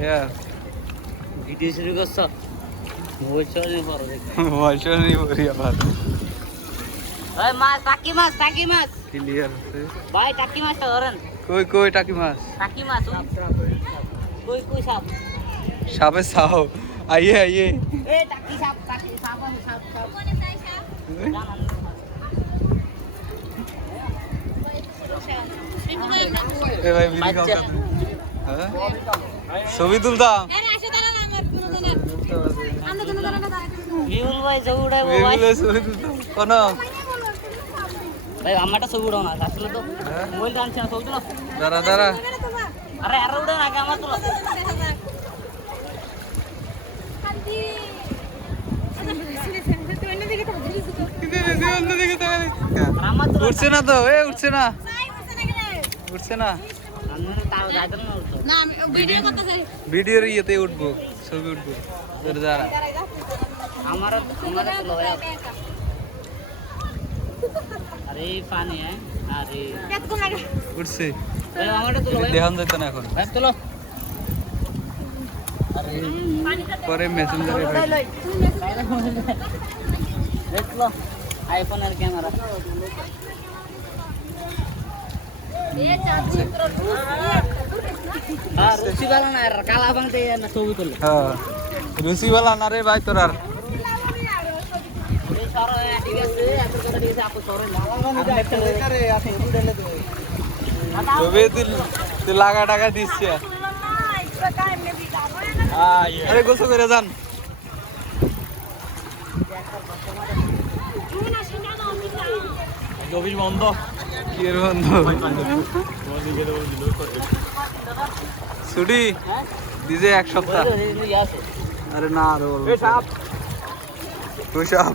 হ্যাঁ। ভিডিও শুরু করছ? মোবাইল চলে বড় দেখে। বয়স নেই আবার ওই মাছ টাকি মাছ টাকি মাছ। ক্লিয়ার আছে। ভাই টাকি মাছটা ধরেন। কই কই টাকি মাছ? টাকি মাছ কই কই সাপ? সাপে। সাও আইয়ে আইয়ে। এ টাকি সাপ টাকি সাপ আছে সাপ সাপ। এ ভাই বিড়ি খাও ছবি তুলতাম কোন ভাই আমারটা ছবি উঠাও না আসলে তো? মোবাইল টানছি না ছবি তুলো দাঁড়া দাঁড়া। আরে আরে উঠে না আমার উঠছে না তো উঠছে না। উঠছে না। আমি তাও যাইতাম না উঠতো ভিডিওর ইয়েতে উঠবো ছবি উঠবো তোর দাঁড়া আমার আমার তুলো ভাই আরে এই পানি হ্যাঁ আরে উঠছে ভাই আমারটা তুলো ভাই দেখান যেত না এখন ভাই তুলো পরে মেসেঞ্জারে দেখল আইফোনের ক্যামেরা হ্যাঁ রুচি ভালো না আর কালা ভাঙতে না ছবি তুলে হ্যাঁ রুসিওয়ালা না রে ভাই তোর আর হ্যাঁ, লাগা টাকা দিচ্ছে আরে গোসল করে যান বন্ধ এর বন্ধু ছুটি? দিজে এক সপ্তাহ। আরে না আরও সাপ।